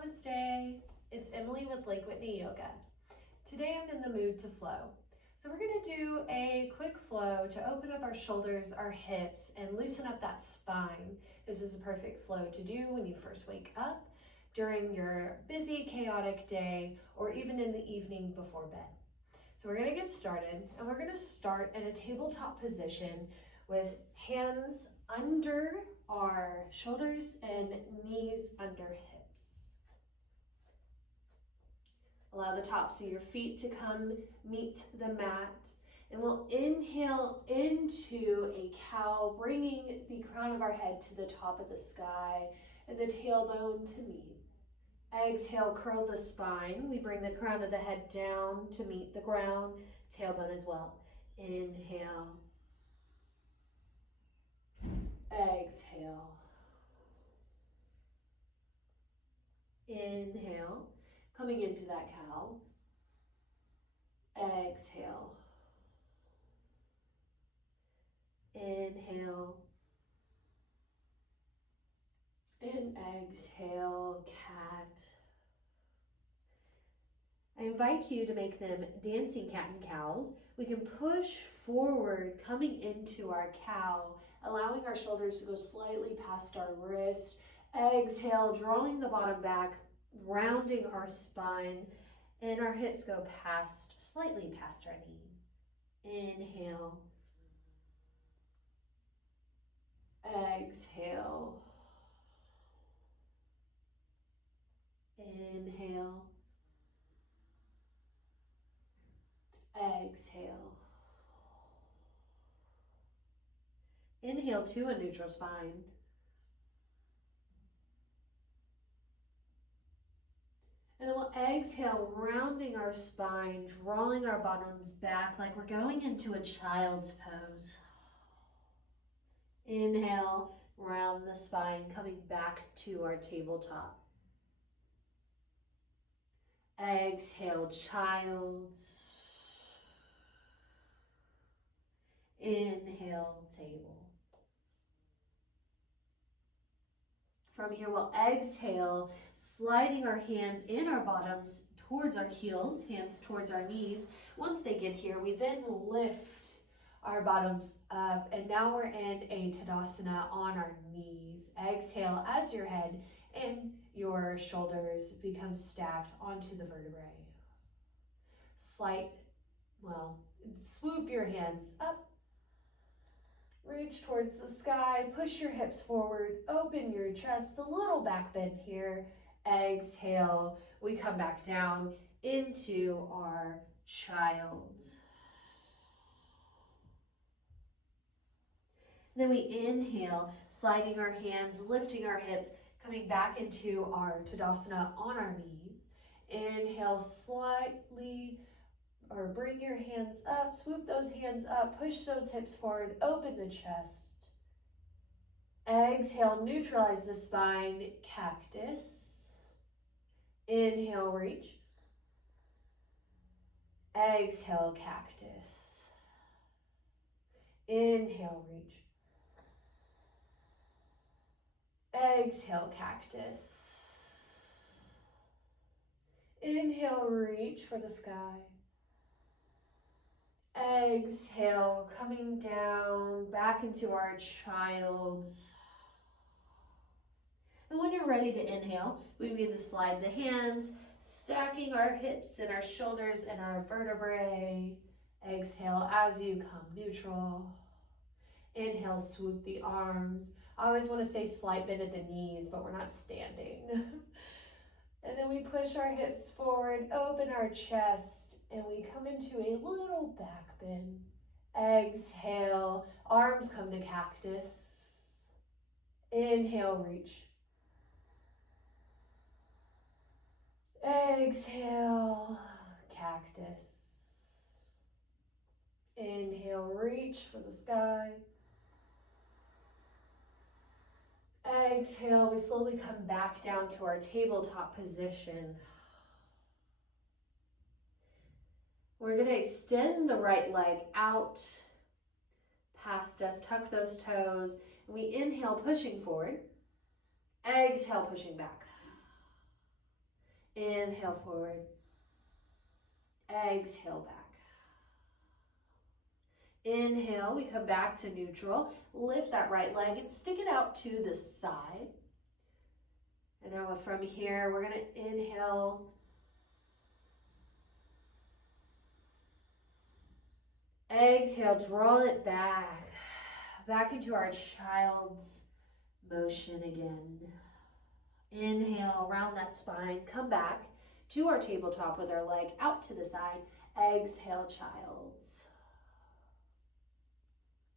Namaste. It's Emily with Lake Whitney Yoga. Today I'm in the mood to flow. So we're going to do a quick flow to open up our shoulders, our hips, and loosen up that spine. This is a perfect flow to do when you first wake up, during your busy, chaotic day, or even in the evening before bed. So we're going to get started, and we're going to start in a tabletop position with hands under our shoulders and knees under hips. Allow the tops of your feet to come meet the mat. And we'll inhale into a cow, bringing the crown of our head to the top of the sky and the tailbone to meet. Exhale, curl the spine. We bring the crown of the head down to meet the ground, tailbone as well. Inhale. Exhale. Inhale, coming into that cow. Exhale. Inhale. And exhale, cat. I invite you to make them dancing cat and cows. We can push forward, coming into our cow, allowing our shoulders to go slightly past our wrist. Exhale, drawing the bottom back, rounding our spine, and our hips go slightly past our knees. Inhale. Exhale. Inhale. Exhale. Inhale to a neutral spine. And then we'll exhale, rounding our spine, drawing our bottoms back like we're going into a child's pose. Inhale, round the spine, coming back to our tabletop. Exhale, child's. Inhale, table. From here, we'll exhale, sliding our hands and our bottoms towards our heels, hands towards our knees. Once they get here, we then lift our bottoms up, and now we're in a Tadasana on our knees. Exhale as your head and your shoulders become stacked onto the vertebrae. Swoop your hands up. Reach towards the sky, push your hips forward, open your chest, a little back bend here. Exhale, we come back down into our child's. Then we inhale, sliding our hands, lifting our hips, coming back into our Tadasana on our knees. Inhale, bring your hands up, swoop those hands up, push those hips forward, open the chest. Exhale, neutralize the spine, cactus. Inhale, reach. Exhale, cactus. Inhale, reach. Exhale, cactus. Inhale, reach for the sky. Exhale, coming down, back into our child's. And when you're ready to inhale, we begin to slide the hands, stacking our hips and our shoulders and our vertebrae. Exhale as you come neutral. Inhale, swoop the arms. I always want to say slight bend at the knees, but we're not standing. And then we push our hips forward, open our chest, and we come into a little back bend. Exhale, arms come to cactus. Inhale, reach. Exhale, cactus. Inhale, reach for the sky. Exhale, we slowly come back down to our tabletop position. We're going to extend the right leg out past us, tuck those toes. We inhale, pushing forward. Exhale, pushing back. Inhale forward. Exhale back. Inhale, we come back to neutral. Lift that right leg and stick it out to the side. And now from here, we're going to inhale. Exhale, draw it back into our child's motion again. Inhale, round that spine, come back to our tabletop with our leg out to the side. Exhale, child's.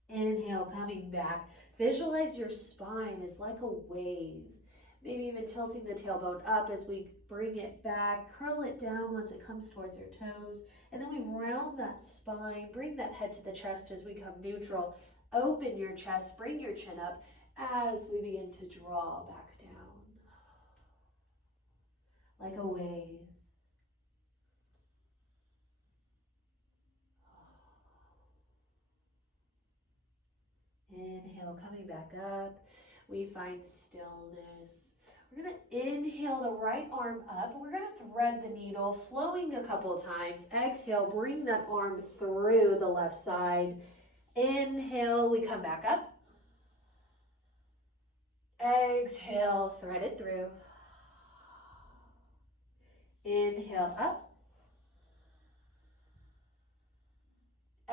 Inhale, coming back. Visualize your spine is like a wave. Maybe even tilting the tailbone up as we bring it back. Curl it down once it comes towards your toes. And then we round that spine. Bring that head to the chest as we come neutral. Open your chest. Bring your chin up as we begin to draw back down. Like a wave. Inhale, coming back up. We find stillness. We're going to inhale the right arm up. We're going to thread the needle, flowing a couple times. Exhale, bring that arm through the left side. Inhale, we come back up. Exhale, thread it through. Inhale, up.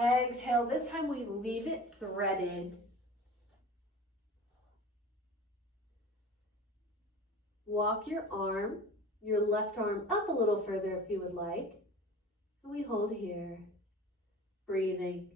Exhale, this time we leave it threaded. Walk your left arm up a little further if you would like. And we hold here, breathing.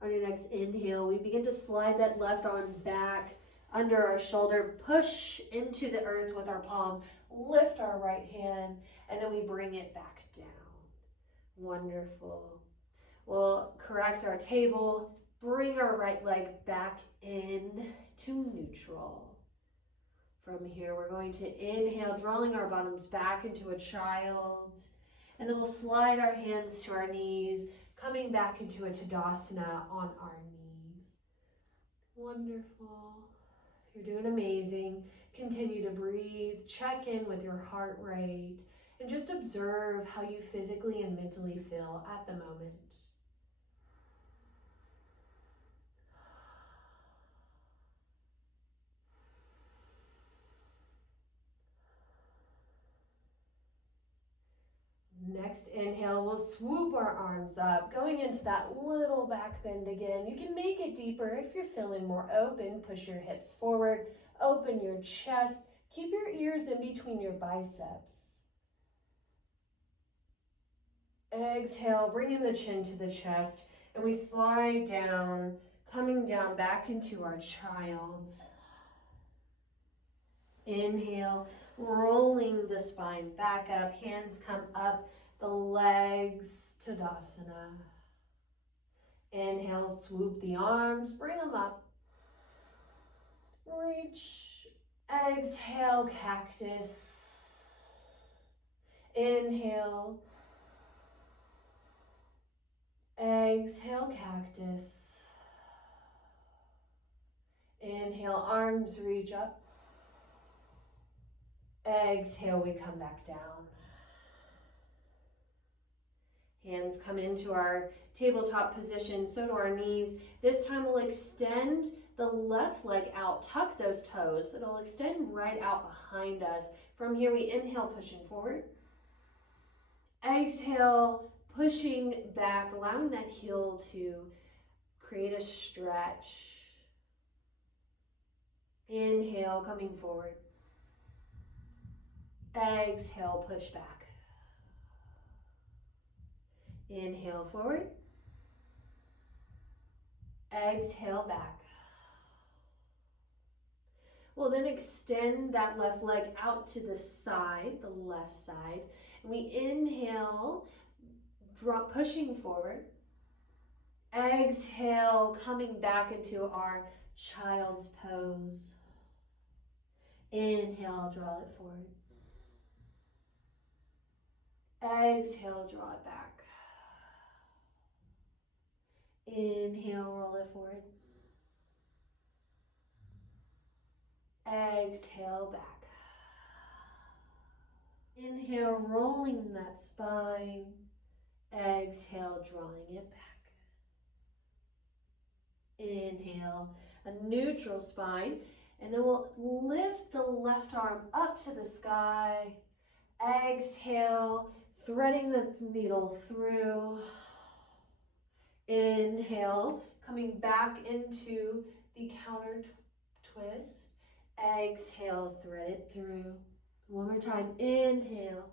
On your next inhale, we begin to slide that left arm back under our shoulder, push into the earth with our palm, lift our right hand, and then we bring it back down. Wonderful. We'll correct our table, bring our right leg back in to neutral. From here, we're going to inhale, drawing our bottoms back into a child's, and then we'll slide our hands to our knees, coming back into a Tadasana on our knees. Wonderful. You're doing amazing. Continue to breathe, check in with your heart rate, and just observe how you physically and mentally feel at the moment. Next inhale, we'll swoop our arms up, going into that little back bend again. You can make it deeper if you're feeling more open. Push your hips forward, open your chest, keep your ears in between your biceps. Exhale, bringing the chin to the chest, and we slide down, coming down back into our child's. Inhale, rolling the spine back up, hands come up, the legs, Tadasana. Inhale, swoop the arms, bring them up. Reach, exhale, cactus. Inhale, exhale, cactus. Inhale, arms reach up. Exhale, we come back down. Hands come into our tabletop position, so do our knees. This time we'll extend the left leg out, tuck those toes. It'll extend right out behind us. From here, we inhale, pushing forward. Exhale, pushing back, allowing that heel to create a stretch. Inhale, coming forward. Exhale, push back. Inhale, forward. Exhale, back. We'll then extend that left leg out to the side, the left side. And we inhale, drop, pushing forward. Exhale, coming back into our child's pose. Inhale, draw it forward. Exhale, draw it back. Inhale, roll it forward. Exhale, back. Inhale, rolling that spine. Exhale, drawing it back. Inhale, a neutral spine. And then we'll lift the left arm up to the sky. Exhale, threading the needle through. Inhale, coming back into the counter twist. Exhale, thread it through. One more time, inhale.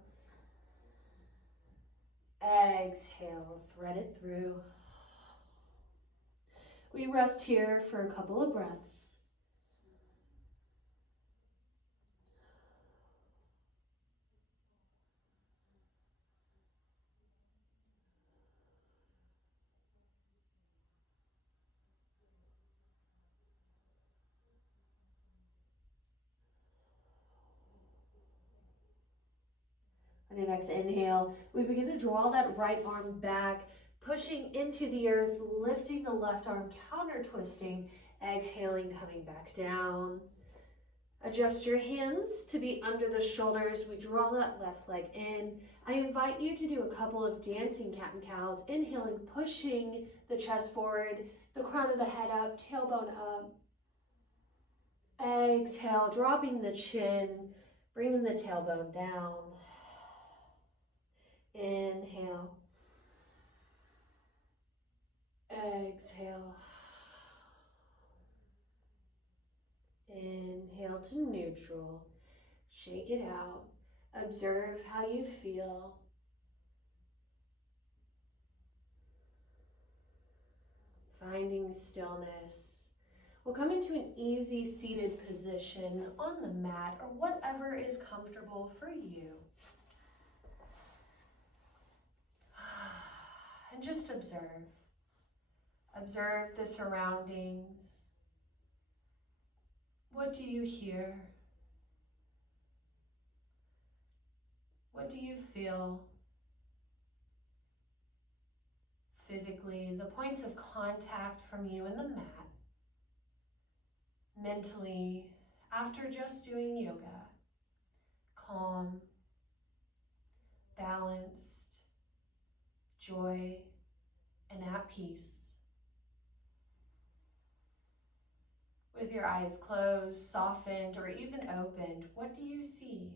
Exhale, thread it through. We rest here for a couple of breaths. On your next inhale, we begin to draw that right arm back, pushing into the earth, lifting the left arm, counter twisting, exhaling, coming back down. Adjust your hands to be under the shoulders. We draw that left leg in. I invite you to do a couple of dancing cat and cows, inhaling, pushing the chest forward, the crown of the head up, tailbone up. Exhale, dropping the chin, bringing the tailbone down. Inhale. Exhale. Inhale to neutral. Shake it out. Observe how you feel. Finding stillness. We'll come into an easy seated position on the mat or whatever is comfortable for you. And just observe. Observe the surroundings. What do you hear? What do you feel? Physically, the points of contact from you and the mat. Mentally, after just doing yoga, calm, balanced, joy, and at peace. With your eyes closed, softened, or even opened, what do you see?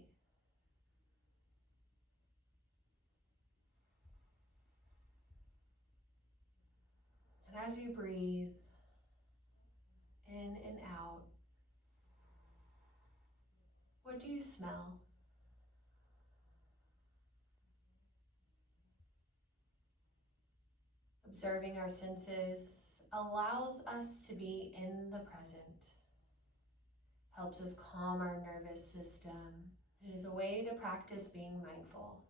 And as you breathe in and out, what do you smell? Observing our senses allows us to be in the present, helps us calm our nervous system. It is a way to practice being mindful.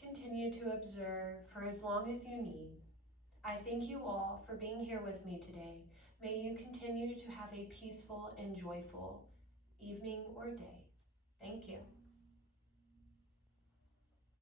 Continue to observe for as long as you need. I thank you all for being here with me today. May you continue to have a peaceful and joyful evening or day. Thank you.